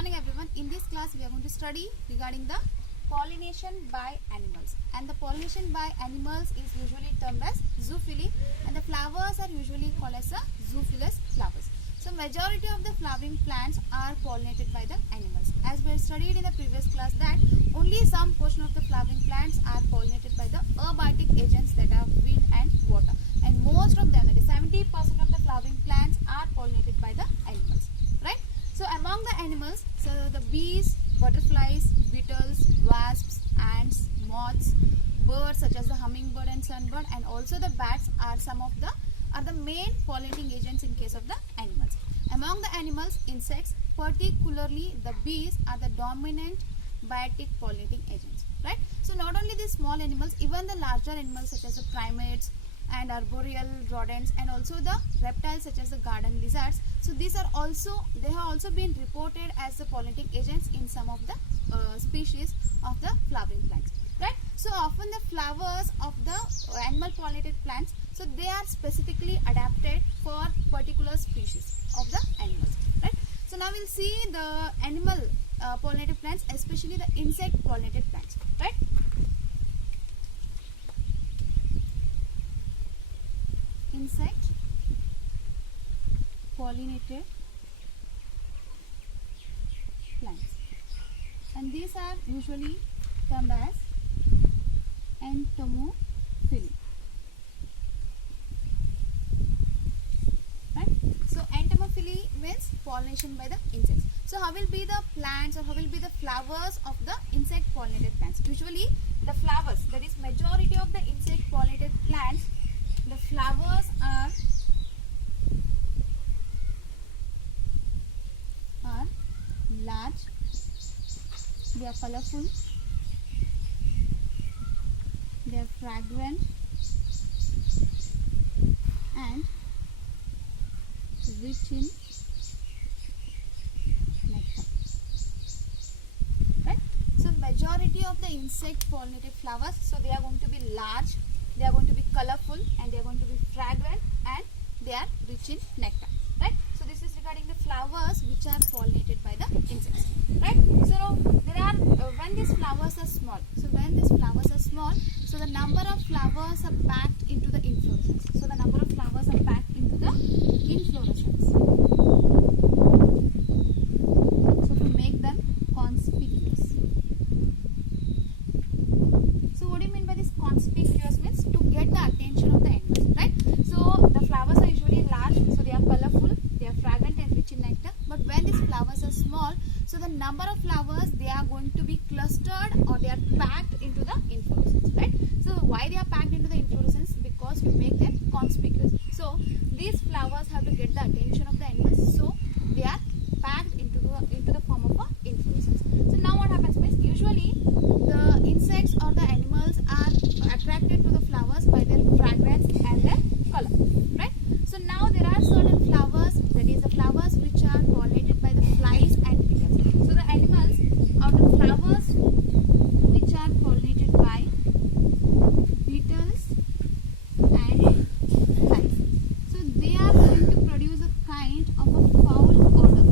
morning everyone. In this class we are going to study regarding the pollination by animals, and the pollination by animals is usually termed as zoophily, and the flowers are usually called as the zoophilous flowers. So majority of the flowering plants are pollinated by the animals. As we studied in the previous class that only some portion of the flowering plants are pollinated by the abiotic agents that are wind and water, and most of them, that is 70% of the flowering plants are pollinated by the animals, right? So among the animals, so the bees, butterflies, beetles, wasps, ants, moths, birds such as the hummingbird and sunbird, and also the bats are the main pollinating agents in case of the animals. Among the animals, insects, particularly the bees, are the dominant biotic pollinating agents, right? So not only these small animals, even the larger animals such as the primates and arboreal rodents, and also the reptiles such as the garden lizards. So they have also been reported as the pollinating agents in some of the species of the flowering plants, right? So often the flowers of the animal pollinated plants, so they are specifically adapted for particular species of the animals, right? So now we'll see the animal pollinated plants, especially the insect pollinated plants, right? Insect pollinated plants, and these are usually termed as entomophily, right? So entomophily means pollination by the insects. So how will be the plants, or how will be the flowers of the insect pollinated plants? Usually the flowers, that is majority of the insect pollinated plants, the flowers are large, they are colorful, they are fragrant and rich in nectar, right? So majority of the insect pollinated flowers, so they are going to be large, they are going to be colorful, and they are going to be fragrant, and they are rich in nectar, right? So this is regarding the flowers which are pollinated by the insects, right? So there are when these flowers are small, so the number of flowers are packed into the inflorescence. So the number of flowers are packed into the inflorescence. So to make them conspicuous. So what do you mean by this conspicuous? Means to get the attention of the animals, right? So the flowers are usually large, so they are colorful, they are fragrant and rich in nectar. But when these flowers are small, so the number of flowers, they are going to be clustered, or they are packed into the inflorescence, right? So why they are packed into the inflorescence? Because to make them conspicuous. So these flowers have to get the attention of the animals, so they are packed into the form of a inflorescence. So now what happens is, usually the insects or the animals are attracted to the flowers by their fragrance and their color, right? So now there are certain flowers, that is the flowers which are pollinated by the flies and beetles. So the animals, or the flowers which are pollinated by beetles and flies, so they are going to produce a kind of a foul odor.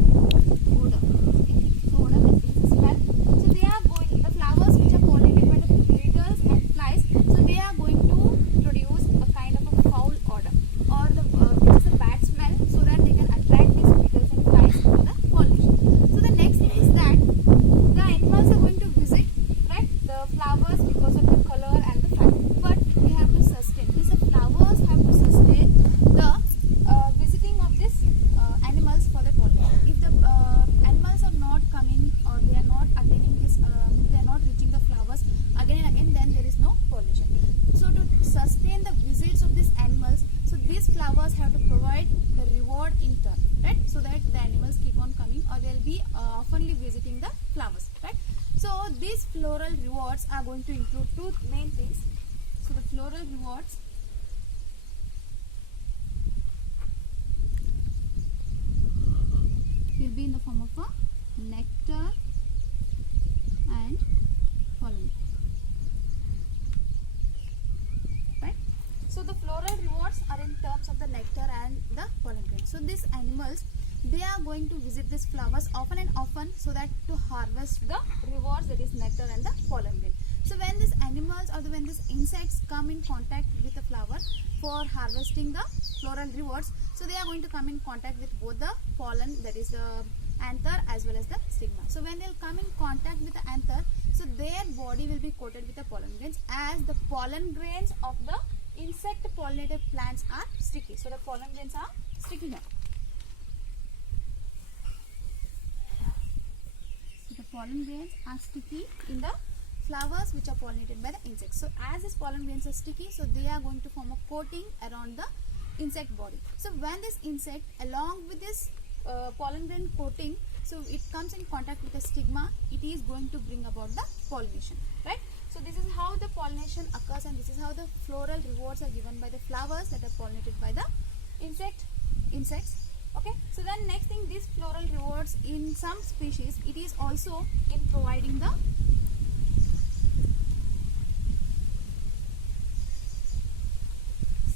Okay? So odor means a smell. So they are going, the flowers which are pollinated by the beetles and flies, so they are going to produce a kind of a foul odor, or which is a bad smell, so that they can attract these beetles and flies to the pollination. So the next thing is that the animals are going to visit, right, the flowers because of the color and the fragrance, but they have to sustain. These flowers have to sustain the visiting of these animals for the pollination. If the animals are not coming, or they are not attaining this, they are not reaching the flowers again and again, then there is no pollination. So to sustain the visits of these animals, so these flowers have to provide the reward in turn, right? So that the animals keep on coming, or they will be oftenly visiting the flowers, right? So these floral rewards are going to include two main things. So the floral rewards will be in the form of a nectar and pollen, right? So the floral rewards are in terms of the nectar and the pollen grain. So these animals, they are going to visit these flowers often and often so that to harvest the rewards, that is nectar and the pollen grain. So when these animals or when these insects come in contact with the flower for harvesting the floral rewards, so they are going to come in contact with both the pollen, that is the anther, as well as the stigma. So when they'll come in contact with the anther, so their body will be coated with the pollen grains, as the pollen grains of the insect pollinated plants are sticky. So the pollen grains are sticky here. So the pollen grains are sticky in the flowers which are pollinated by the insects. So as these pollen grains are sticky, so they are going to form a coating around the insect body. So when this insect along with this pollen grain coating, so it comes in contact with the stigma, it is going to bring about the pollination, right? So this is how the pollination occurs, and this is how the floral rewards are given by the flowers that are pollinated by the insects. Okay, so then next thing, these floral rewards in some species, it is also in providing the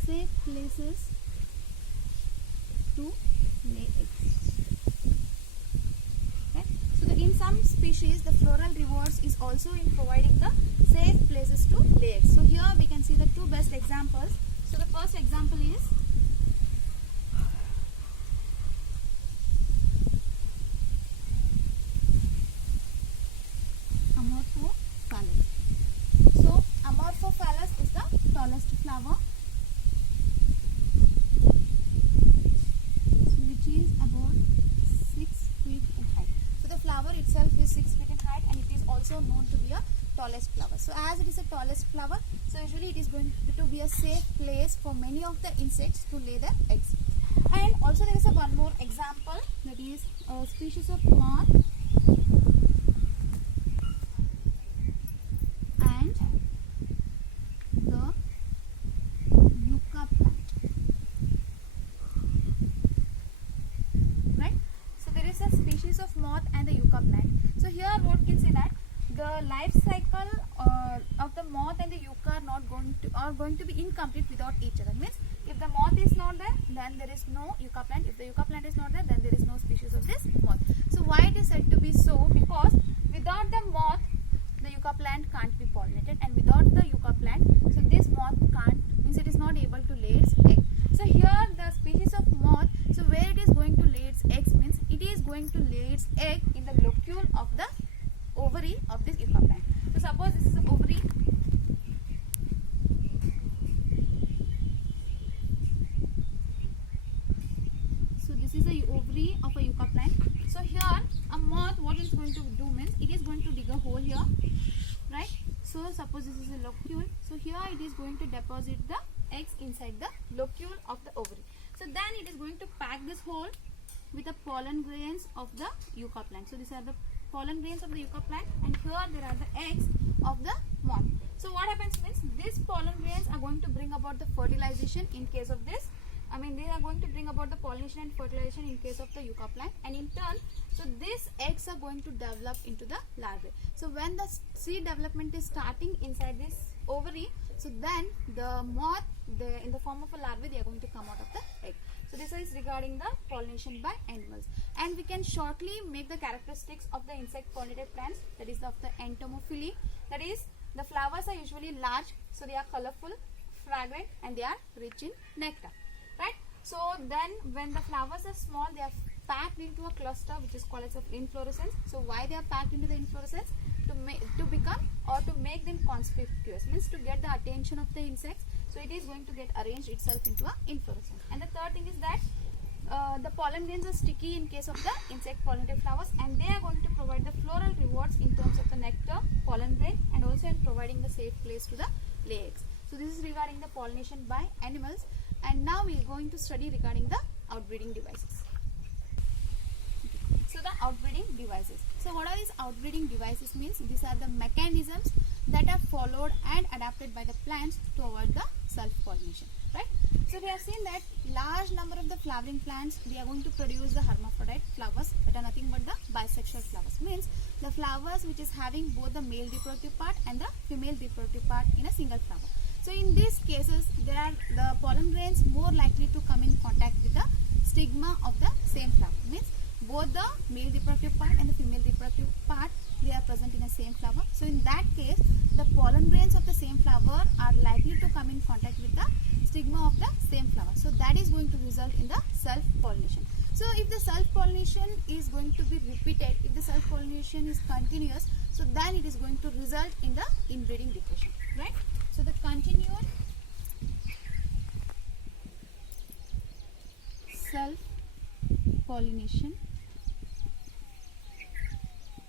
safe places to lay eggs. Okay, so in some species the floral rewards is also in providing the safe places to lay eggs. So here we can see the two best examples. So the first example is Amorphophallus. So Amorphophallus is the tallest flower, which is about 6 feet in height. So the flower itself is 6 feet in height, and it is also known to be a tallest flower. So as it is a tallest flower, so usually it is going to be a safe place for many of the insects to lay their eggs. And also there is one more example, that is a species of moth and the yucca plant. Right? So there is a species of moth and the yucca plant. So here what we can say that the life cycle of the moth and the yucca are going to be incomplete without each other. Means if the moth is not there, then there is no yucca plant. If the yucca plant is not there, then there is no species of this moth. So why it is said to be so? Because without the moth, the yucca plant can't be pollinated, and without the yucca plant, so this moth can't, means it is not able to lay its egg. So here the species of moth, so where it is going to lay its eggs means it is going to lay its egg in the locule of the ovary of this yucca plant. So suppose this is an ovary. So this is a ovary of a yucca plant. So here a moth, what it is going to do means it is going to dig a hole here, right? So suppose this is a locule. So here it is going to deposit the eggs inside the locule of the ovary. So then it is going to pack this hole with the pollen grains of the yucca plant. So these are the pollen grains of the yucca plant, and here there are the eggs of the moth. So what happens means these pollen grains are going to bring about the fertilization in case of this. They are going to bring about the pollination and fertilization in case of the yucca plant, and in turn, so these eggs are going to develop into the larvae. So when the seed development is starting inside this ovary, so then the moth, in the form of a larvae, they are going to come out of the egg. So this is regarding the pollination by animals. And we can shortly make the characteristics of the insect pollinated plants, that is of the entomophily. That is, the flowers are usually large, so they are colorful, fragrant, and they are rich in nectar. Right? So then when the flowers are small, they are packed into a cluster which is called as of inflorescence. So why they are packed into the inflorescence? To become or to make them conspicuous, means to get the attention of the insects. So it is going to get arranged itself into a inflorescence. And the third thing is that the pollen grains are sticky in case of the insect pollinated flowers, and they are going to provide the floral rewards in terms of the nectar, pollen grain, and also in providing the safe place to the lay eggs. So this is regarding the pollination by animals. And now we are going to study regarding the outbreeding devices. So the outbreeding devices. So what are these outbreeding devices means? These are the mechanisms that are followed and adapted by the plants to avoid the self-pollination. Right? So we have seen that large number of the flowering plants, they are going to produce the hermaphrodite flowers that are nothing but the bisexual flowers. Means the flowers which is having both the male reproductive part and the female reproductive part in a single flower. So in these cases, the pollen grains more likely to come in contact with the stigma of the same flower. means both the male reproductive part and the female reproductive part, they are present in the same flower. So in that case, the pollen grains of the same flower are likely to come in contact with the stigma of the same flower. So that is going to result in the self-pollination. So if the self-pollination is going to be repeated, if the self-pollination is continuous, so then it is going to result in the inbreeding depression, right? So the continued self-pollination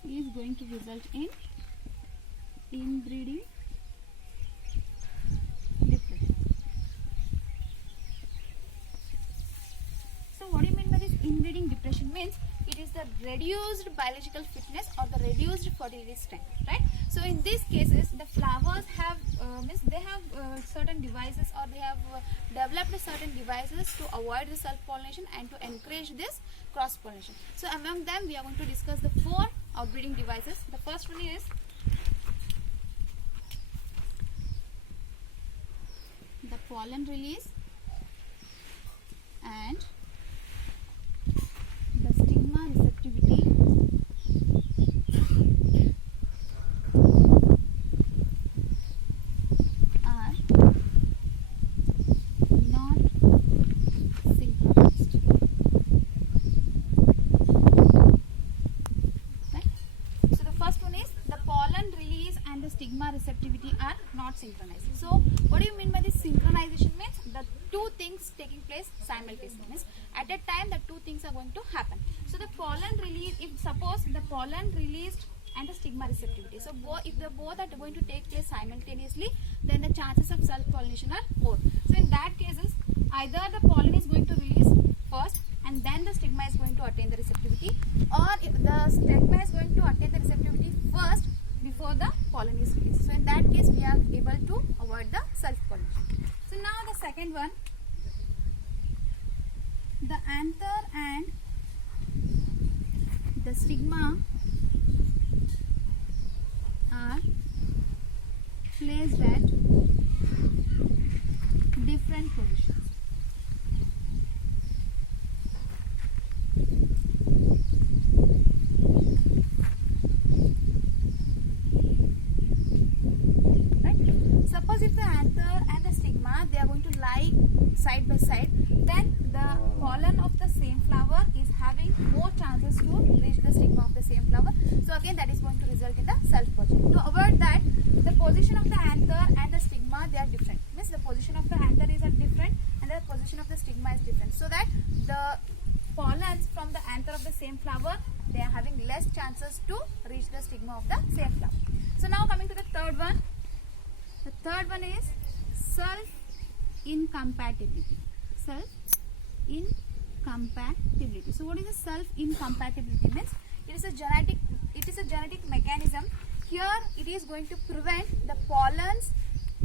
is going to result in inbreeding depression. So what do you mean by this inbreeding depression? Means it is the reduced biological fitness or the reduced fertility strength, right? So in these cases, the flowers have certain devices, or they have developed certain devices to avoid the self-pollination and to encourage this cross-pollination. So among them, we are going to discuss the 4 outbreeding devices. The first one is the pollen release and the stigma receptivity are not synchronized. Right? So the first one is the pollen release and the stigma receptivity are not synchronized. So what do you mean by this synchronization? Means the two things taking place simultaneously. Means at a time the two things are going to happen. So the pollen release, if suppose the pollen released and the stigma receptivity, so if the both are going to take place simultaneously, then the chances of self-pollination are more. So in that cases, either the pollen is going to release first and then the stigma is going to attain the receptivity, or if the stigma is going to attain the receptivity first before the pollen is released. So in that case, we are able to avoid the self-pollination. So now the second one, the anther and the stigma are placed at different positions. Right? Suppose if the anther and the stigma, they are going to lie side by side, then the pollen of the same flower is having more chances to reach the stigma of the same flower. So again, that is going to result in the self-pollination. To avoid that, the position of the anther and the stigma, they are different. Means the position of the anther is different and the position of the stigma is different. So that the pollens from the anther of the same flower, they are having less chances to reach the stigma of the same flower. So now coming to the third one. The third one is self-incompatibility. Self-incompatibility. So what is the self-incompatibility? Means it is a genetic mechanism. Here it is going to prevent the pollens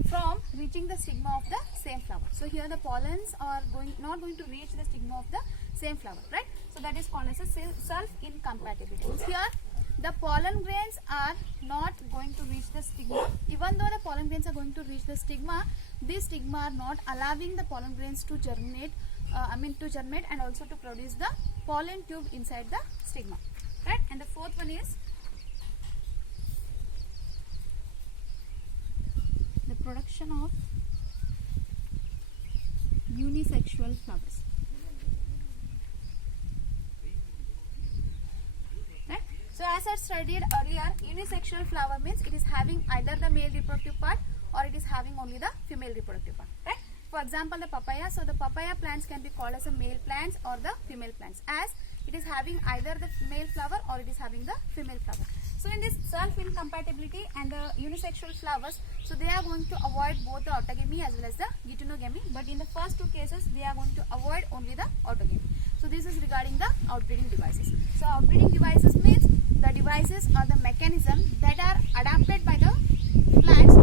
from reaching the stigma of the same flower. So here the pollens are not going to reach the stigma of the same flower, right? So that is called as a self-incompatibility. Here the pollen grains are not going to reach the stigma. Even though the pollen grains are going to reach the stigma, these stigma are not allowing the pollen grains to germinate, and also to produce the pollen tube inside the stigma, right? And the fourth one is the production of unisexual flowers. Right? So as I studied earlier, unisexual flower means it is having either the male reproductive part or it is having only the female reproductive part. Right? For example, the papaya. So the papaya plants can be called as a male plants or the female plants, as it is having either the male flower or it is having the female flower. So in this self-incompatibility and the unisexual flowers, so they are going to avoid both the autogamy as well as the geitonogamy, but in the first two cases they are going to avoid only the autogamy. So this is regarding the outbreeding devices. So outbreeding devices means the devices or the mechanism that are adapted by the plants